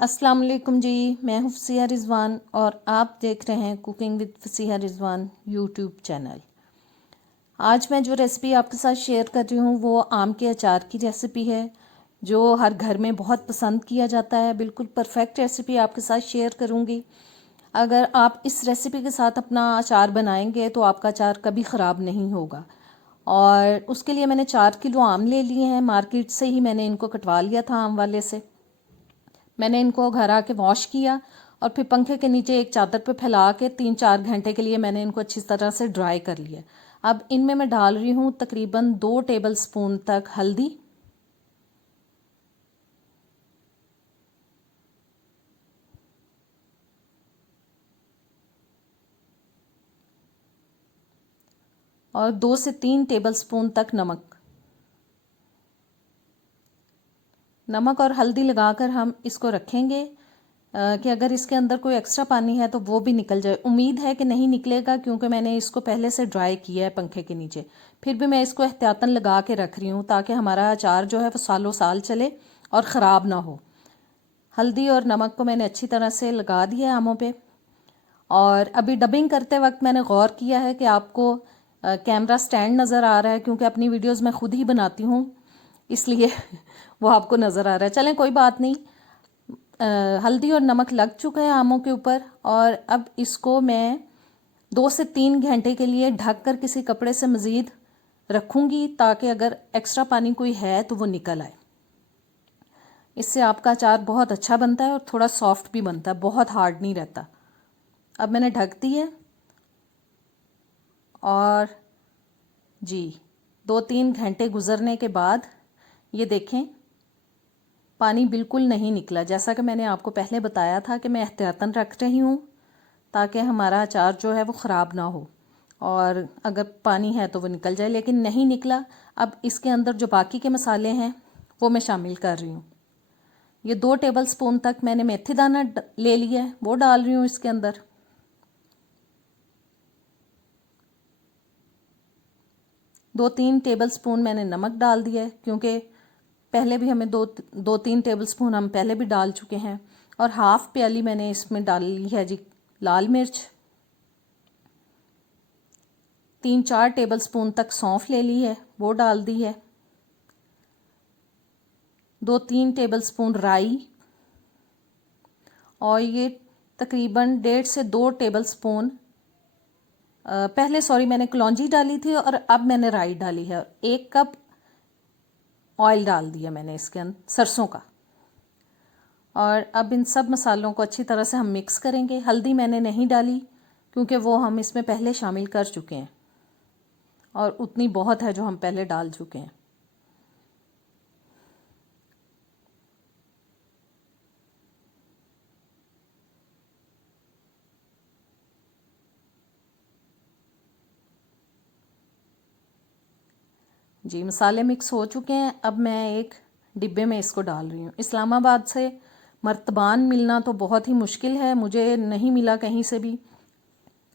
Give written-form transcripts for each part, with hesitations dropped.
अस्सलाम वालेकुम जी। मैं हूँ फसीहा रिजवान और आप देख रहे हैं cooking with Fasiha Rizwan YouTube channel. आज मैं जो रेसिपी आपके साथ शेयर कर रही हूँ वो आम के अचार की रेसिपी है जो हर घर में बहुत पसंद किया जाता है। बिल्कुल परफेक्ट रेसिपी आपके साथ शेयर करूँगी। अगर आप इस रेसिपी के साथ अपना अचार बनाएंगे तो आपका अचार कभी ख़राब नहीं होगा। और उसके लिए मैंने 4 किलो आम ले लिए हैं। मार्केट से ही मैंने इनको कटवा लिया था आम वाले से। मैंने इनको घर आके वॉश किया और फिर पंखे के नीचे एक चादर पे फैला के 3-4 घंटे के लिए मैंने इनको अच्छी तरह से ड्राई कर लिया। अब इनमें मैं डाल रही हूँ तकरीबन 2 टेबल स्पून तक हल्दी, और 2 से 3 टेबल स्पून तक नमक और हल्दी लगाकर हम इसको रखेंगे कि अगर इसके अंदर कोई एक्स्ट्रा पानी है तो वो भी निकल जाए। उम्मीद है कि नहीं निकलेगा क्योंकि मैंने इसको पहले से ड्राई किया है पंखे के नीचे। फिर भी मैं इसको एहतियातन लगा के रख रही हूँ ताकि हमारा अचार जो है वो सालों साल चले और ख़राब ना हो। हल्दी और नमक को मैंने अच्छी तरह से लगा दिया है आमों पे। और अभी डबिंग करते वक्त मैंने गौर किया है कि आपको कैमरा स्टैंड नज़र आ रहा है क्योंकि अपनी वीडियोस मैं खुद ही बनाती हूँ, इसलिए वो आपको नज़र आ रहा है। चलें कोई बात नहीं। हल्दी और नमक लग चुका है आमों के ऊपर और अब इसको मैं 2 से 3 घंटे के लिए ढक कर किसी कपड़े से मज़ीद रखूँगी ताकि अगर एक्स्ट्रा पानी कोई है तो वो निकल आए। इससे आपका अचार बहुत अच्छा बनता है और थोड़ा सॉफ्ट भी बनता है, बहुत हार्ड नहीं रहता। अब मैंने ढक दी है और जी 2-3 घंटे गुजरने के बाद ये देखें पानी बिल्कुल नहीं निकला। जैसा कि मैंने आपको पहले बताया था कि मैं एहतियातन रख रही हूँ ताकि हमारा अचार जो है वो ख़राब ना हो और अगर पानी है तो वो निकल जाए, लेकिन नहीं निकला। अब इसके अंदर जो बाकी के मसाले हैं वो मैं शामिल कर रही हूँ। ये 2 टेबल स्पून तक मैंने मेथी दाना ले लिया है, वो डाल रही हूँ इसके अंदर। 2-3 टेबल स्पून मैंने नमक डाल दिया है क्योंकि पहले भी हमें 2-3 टेबल स्पून हम पहले भी डाल चुके हैं। और हाफ़ प्याली मैंने इसमें डाल ली है जी लाल मिर्च। 3-4 टेबल स्पून तक सौंफ ले ली है, वो डाल दी है। 2-3 टेबल स्पून राई और ये तकरीबन 1.5 से 2 टेबल स्पून पहले मैंने कलौंजी डाली थी और अब मैंने राई डाली है। और 1 कप ऑयल डाल दिया मैंने इसके अंदर सरसों का। और अब इन सब मसालों को अच्छी तरह से हम मिक्स करेंगे। हल्दी मैंने नहीं डाली क्योंकि वो हम इसमें पहले शामिल कर चुके हैं और उतनी बहुत है जो हम पहले डाल चुके हैं। जी मसाले मिक्स हो चुके हैं। अब मैं एक डिब्बे में इसको डाल रही हूँ। इस्लामाबाद से मर्तबान मिलना तो बहुत ही मुश्किल है, मुझे नहीं मिला कहीं से भी,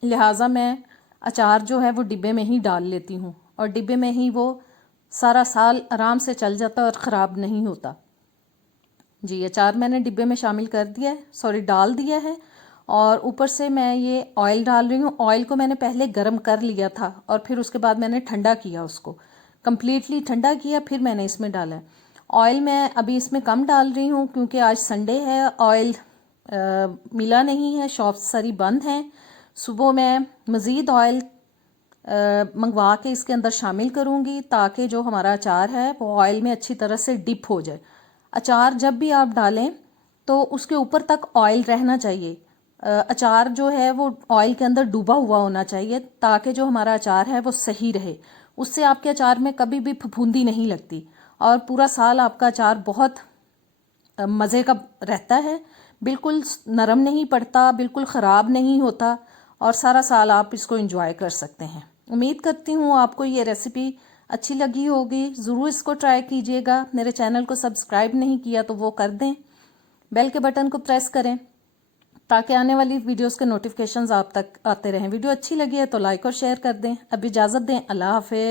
लिहाजा मैं अचार जो है वो डिब्बे में ही डाल लेती हूँ और डिब्बे में ही वो सारा साल आराम से चल जाता है और ख़राब नहीं होता। जी अचार मैंने डिब्बे में शामिल कर दिया है, डाल दिया है। और ऊपर से मैं ये ऑयल डाल रही हूँ। ऑयल को मैंने पहले गर्म कर लिया था और फिर उसके बाद मैंने ठंडा किया, उसको कम्प्लीटली ठंडा किया, फिर मैंने इसमें डाला है। ऑयल मैं अभी इसमें कम डाल रही हूँ क्योंकि आज संडे है, ऑयल मिला नहीं है, शॉप्स सारी बंद हैं। सुबह मैं मज़ीद ऑयल मंगवा के इसके अंदर शामिल करूँगी ताकि जो हमारा अचार है वो ऑयल में अच्छी तरह से डिप हो जाए। अचार जब भी आप डालें तो उसके ऊपर तक ऑयल रहना चाहिए। अचार जो है वो ऑयल के अंदर डूबा हुआ होना चाहिए ताकि जो हमारा अचार है वो सही रहे। उससे आपके अचार में कभी भी फफूंदी नहीं लगती और पूरा साल आपका अचार बहुत मज़े का रहता है। बिल्कुल नरम नहीं पड़ता, बिल्कुल ख़राब नहीं होता और सारा साल आप इसको एंजॉय कर सकते हैं। उम्मीद करती हूँ आपको ये रेसिपी अच्छी लगी होगी। ज़रूर इसको ट्राई कीजिएगा। मेरे चैनल को सब्सक्राइब नहीं किया तो वो कर दें, बेल के बटन को प्रेस करें ताकि आने वाली वीडियोस के नोटिफिकेशंस आप तक आते रहें। वीडियो अच्छी लगी है तो लाइक और शेयर कर दें। अब इजाज़त दें, अल्लाह हाफ़िज़।